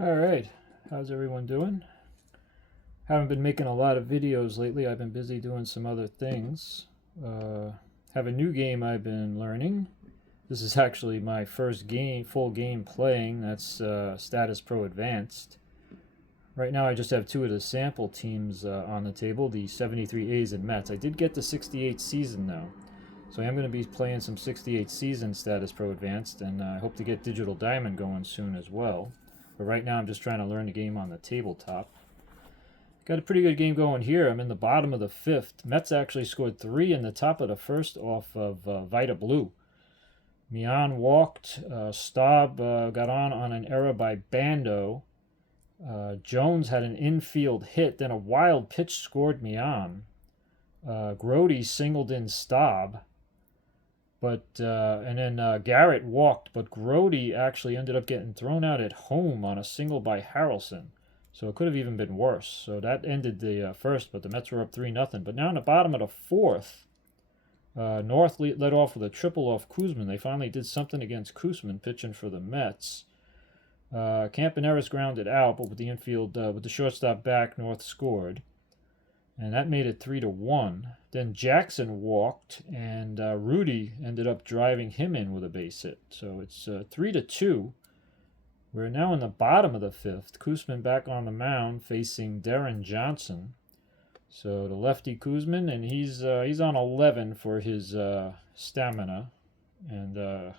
All right, how's everyone doing? Haven't been making a lot of videos lately. I've been busy doing some other things. Have a new game I've been learning. This is actually my first game, full game playing. That's Status Pro Advanced. Right now I just have two of the sample teams on the table, the 73As and Mets. I did get the 68 season though. So I am going to be playing some 68 season Status Pro Advanced, and I hope to get Digital Diamond going soon as well. But right now I'm just trying to learn the game on the tabletop. Got a pretty good game going here. I'm in the bottom of the fifth. Mets actually scored three in the top of the first off of Vita Blue. Mian walked. Staub got on an error by Bando. Jones had an infield hit. Then a wild pitch scored Mian. Grody singled in Staub. And then Garrett walked, but Grody actually ended up getting thrown out at home on a single by Harrelson. So it could have even been worse. So that ended the first, but the Mets were up 3-0. But now in the bottom of the fourth, North led off with a triple off Kuzman. They finally did something against Kuzman pitching for the Mets. Campaneris grounded out, but with the infield, with the shortstop back, North scored. And that made it 3-1. Then Jackson walked, and Rudy ended up driving him in with a base hit. So it's 3-2. We're now in the bottom of the fifth. Kuzman back on the mound facing Darren Johnson. So the lefty Kuzman, and he's on 11 for his stamina, and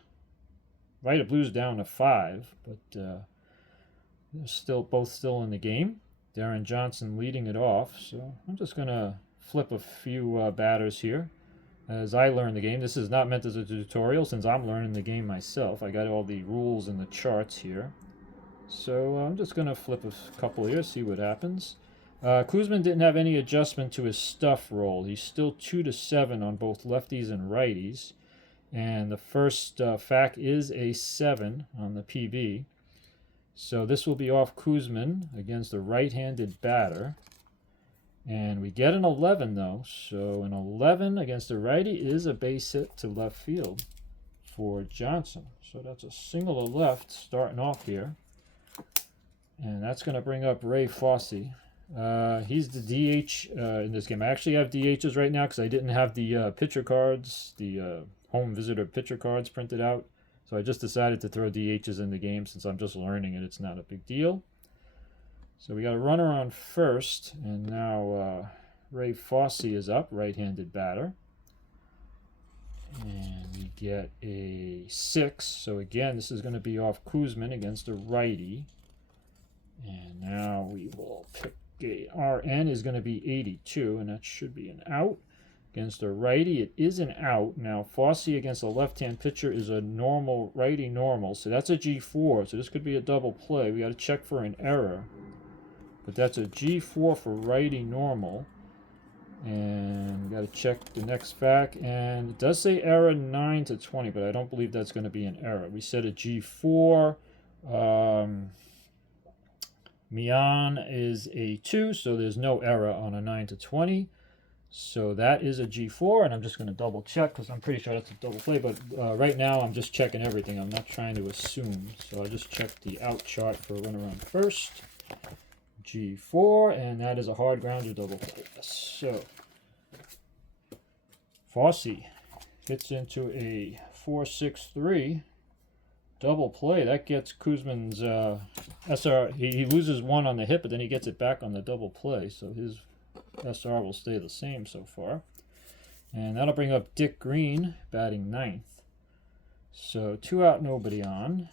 Vita Blue's down to 5, but they're both still in the game. Darren Johnson leading it off. So I'm just gonna flip a few batters here as I learn the game. This is not meant as a tutorial since I'm learning the game myself. I got all the rules and the charts here. So I'm just going to flip a couple here, see what happens. Kuzman didn't have any adjustment to his stuff roll. He's still 2-7 on both lefties and righties. And the first FAC is a 7 on the PB. So this will be off Kuzman against a right-handed batter. And we get an 11 though. So an 11 against a righty is a base hit to left field for Johnson. So that's a single to left starting off here. And that's going to bring up Ray Fosse. He's the DH in this game. I actually have DHs right now because I didn't have the pitcher cards, the home visitor pitcher cards printed out. So I just decided to throw DHs in the game since I'm just learning it. It's not a big deal. So we got a runner on first. And now Ray Fosse is up, right-handed batter. And we get a 6. So again, this is going to be off Kuzman against a righty. And now we will pick a RN is going to be 82, and that should be an out. Against a righty, it is an out. Now, Fosse against a left-hand pitcher is a normal, righty normal. So that's a G4, so this could be a double play. We got to check for an error. But that's a G4 for righty normal. And we got to check the next FAC. And it does say error 9-20, but I don't believe that's going to be an error. We said a G4. Mian is a 2, so there's no error on a 9-20. So that is a G4, and I'm just going to double check because I'm pretty sure that's a double play. But right now I'm just checking everything. I'm not trying to assume. So I just checked the out chart for runner on first. G4, and that is a hard grounder double play. So Fosse hits into a 4-6-3. Double play. That gets Kuzman's SR. He loses 1 on the hit, but then he gets it back on the double play. So his SR will stay the same so far. And that'll bring up Dick Green, batting 9th. So 2 out, nobody on.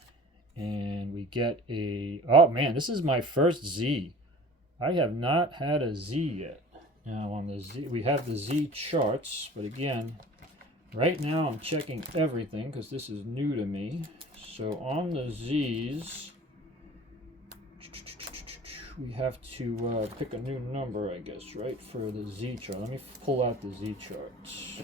And we get a... Oh, man, this is my first Z. I have not had a Z yet. Now, on the Z, we have the Z charts. But again, right now I'm checking everything because this is new to me. So on the Z's, we have to pick a new number, I guess, right, for the Z chart. Let me pull out the Z charts.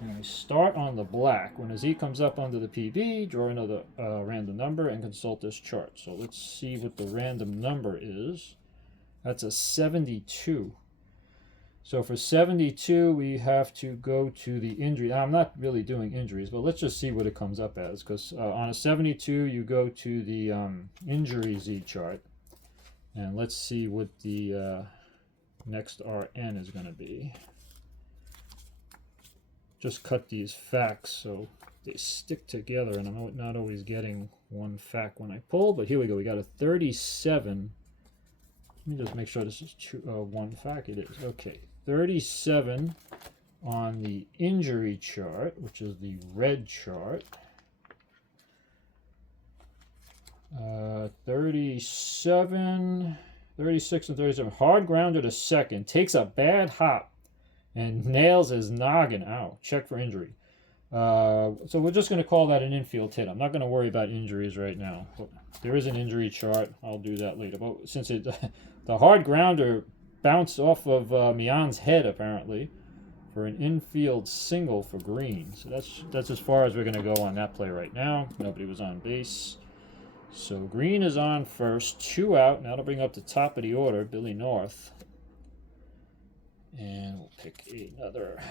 And we start on the black. When a Z comes up under the PB, draw another random number and consult this chart. So let's see what the random number is. That's a 72. So for 72, we have to go to the injury. Now, I'm not really doing injuries, but let's just see what it comes up as. Because on a 72, you go to the injury Z chart. And let's see what the next RN is going to be. Just cut these facts so they stick together, and I'm not always getting one fact when I pull, but here we go. We got a 37. Let me just make sure this is one fact. It is. Okay, 37 on the injury chart, which is the red chart. 37, 36, and 37. Hard grounder to second. Takes a bad hop and nails his noggin. Ow. Check for injury. So we're just going to call that an infield hit. I'm not going to worry about injuries right now. There is an injury chart. I'll do that later. But since the hard grounder bounced off of Mian's head, apparently, for an infield single for green. So that's as far as we're going to go on that play right now. Nobody was on base. So green is on first. 2 out. Now that'll bring up the top of the order, Billy North. And we'll pick another.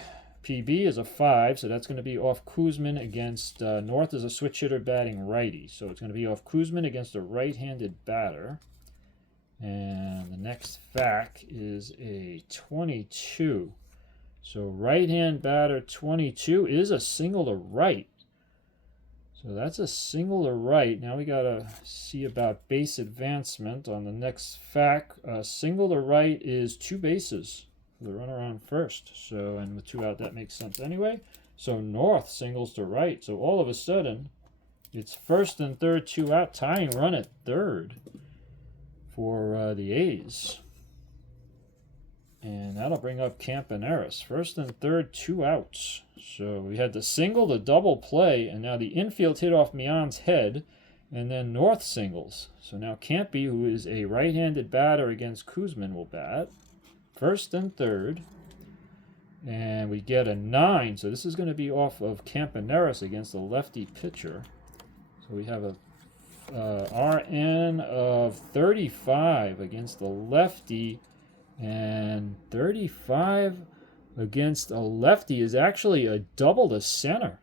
PB is a 5, so that's going to be off Kuzmin against North is a switch hitter batting righty. So it's going to be off Kuzmin against a right-handed batter. And the next fact is a 22. So right-hand batter 22 is a single to right. So that's a single to right. Now we got to see about base advancement on the next fact. Single to right is 2 bases. The runner on first. So, and with 2 out, that makes sense anyway. So North singles to right. So all of a sudden, it's first and third, 2 out, tying run at third for the A's. And that'll bring up Campaneris. First and third, 2 outs. So we had the single, the double play, and now the infield hit off Mian's head, and then North singles. So now Campy, who is a right-handed batter against Kuzmin, will bat. First and third, and we get a 9. So this is going to be off of Campaneris against the lefty pitcher. So we have a RN of 35 against the lefty, and 35 against a lefty is actually a double to center.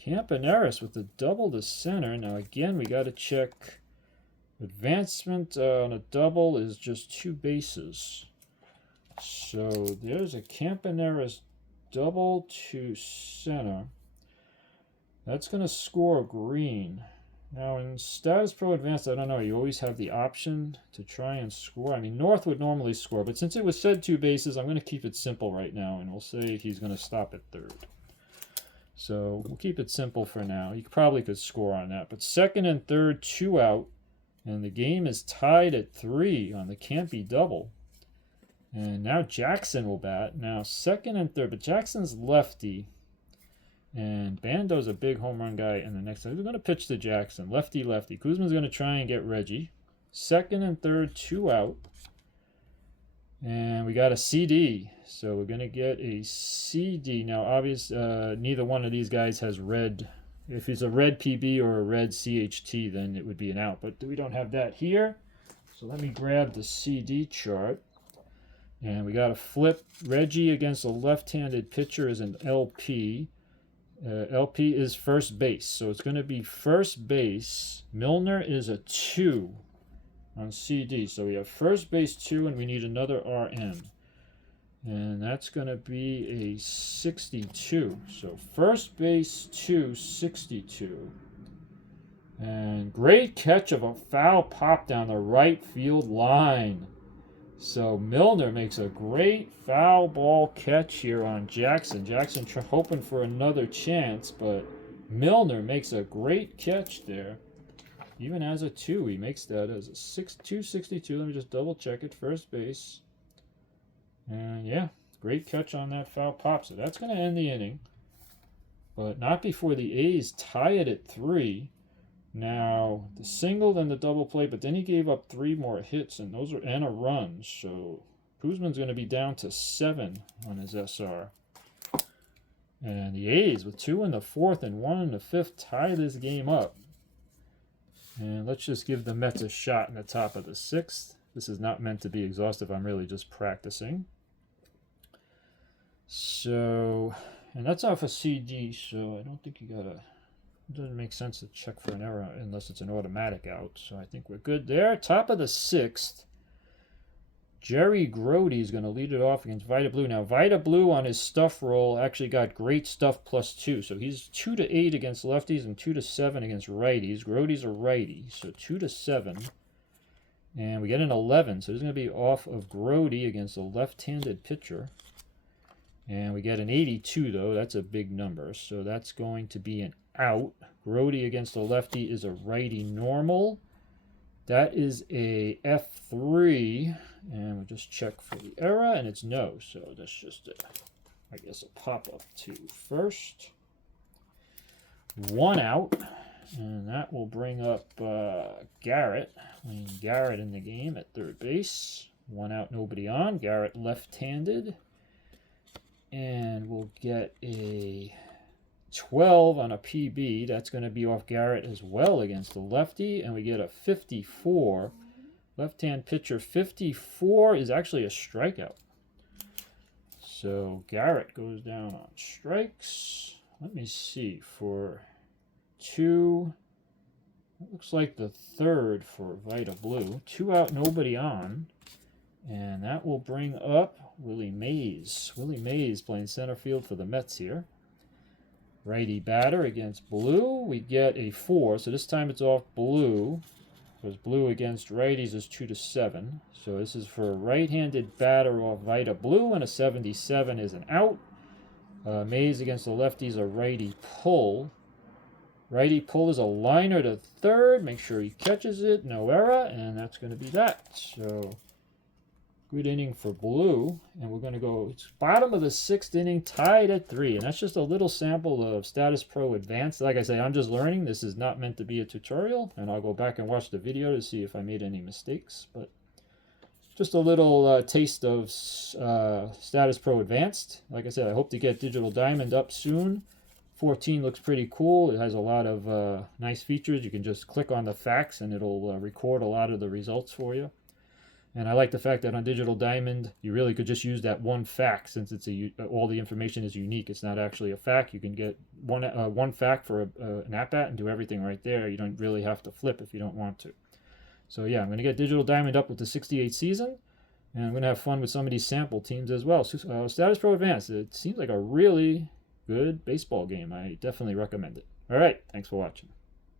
Campaneris with the double to center. Now again, we got to check advancement on a double is just 2 bases. So there's a Campaneris double to center. That's going to score green. Now in Status Pro Advanced, I don't know, you always have the option to try and score. I mean, North would normally score, but since it was said 2 bases, I'm going to keep it simple right now, and we'll say he's going to stop at third. So we'll keep it simple for now. He probably could score on that, but second and third, 2 out, and the game is tied at 3 on the Campy double. And now Jackson will bat. Now second and third, but Jackson's lefty. And Bando's a big home run guy in the next time. We're going to pitch to Jackson. Lefty, lefty. Kuzma's going to try and get Reggie. Second and third, 2 out. And we got a CD. So we're going to get a CD. Now, obviously, neither one of these guys has red. If it's a red PB or a red CHT, then it would be an out. But we don't have that here. So let me grab the CD chart. And we got to flip. Reggie against a left-handed pitcher is an LP. LP is first base. So it's going to be first base. Milner is a 2 on CD. So we have first base 2, and we need another RN. And that's going to be a 62. So first base 2, 62. And great catch of a foul pop down the right field line. So Milner makes a great foul ball catch here on Jackson. Jackson hoping for another chance, but Milner makes a great catch there. Even as a 2, he makes that as a 262. Let me just double check it. First base. And yeah, great catch on that foul pop. So that's going to end the inning. But not before the A's tie it at 3. Now, the single, then the double play, but then he gave up 3 more hits, and those are and a run. So Kuzman's going to be down to 7 on his SR. And the A's, with 2 in the 4th and 1 in the 5th, tie this game up. And let's just give the Mets a shot in the top of the 6th. This is not meant to be exhaustive. I'm really just practicing. So, and that's off a CD, so I don't think you gotta, it doesn't make sense to check for an error unless it's an automatic out. So I think we're good there. Top of the 6th. Jerry Grody is going to lead it off against Vita Blue. Now, Vita Blue on his stuff roll actually got great stuff +2. So he's 2 to 8 against lefties and 2 to 7 against righties. Grody's a righty, so 2 to 7. And we get an 11. So he's going to be off of Grody against a left-handed pitcher. And we get an 82, though. That's a big number. So that's going to be an out. Grody against a lefty is a righty normal. That is a F3, and we'll just check for the error, and it's no. So that's just, I guess, a pop-up to first. 1 out, and that will bring up Garrett. Lane Garrett in the game at third base. 1 out, nobody on. Garrett left-handed. And we'll get a 12 on a PB. That's going to be off Garrett as well against the lefty. And we get a 54. Left-hand pitcher 54 is actually a strikeout. So Garrett goes down on strikes. Let me see. For 2, it looks like the 3rd for Vita Blue. 2 out, nobody on. And that will bring up Willie Mays. Willie Mays playing center field for the Mets here. Righty batter against Blue. We get a 4. So this time it's off Blue. Because Blue against righties is 2 to 7. So this is for a right-handed batter off Vita Blue. And a 77 is an out. Mays against the lefties, a righty pull. Righty pull is a liner to third. Make sure he catches it. No error. And that's going to be that. So good inning for Blue, and we're going to go, it's bottom of the 6th inning, tied at 3, and that's just a little sample of Statis Pro Advanced. Like I say, I'm just learning. This is not meant to be a tutorial, and I'll go back and watch the video to see if I made any mistakes, but just a little taste of Statis Pro Advanced. Like I said, I hope to get Digital Diamond up soon. 14 looks pretty cool. It has a lot of nice features. You can just click on the facts, and it'll record a lot of the results for you. And I like the fact that on Digital Diamond, you really could just use that one fact since it's all the information is unique. It's not actually a fact. You can get one fact for an at-bat and do everything right there. You don't really have to flip if you don't want to. So yeah, I'm going to get Digital Diamond up with the 68 season. And I'm going to have fun with some of these sample teams as well. So, Statis Pro Advanced, it seems like a really good baseball game. I definitely recommend it. All right, thanks for watching.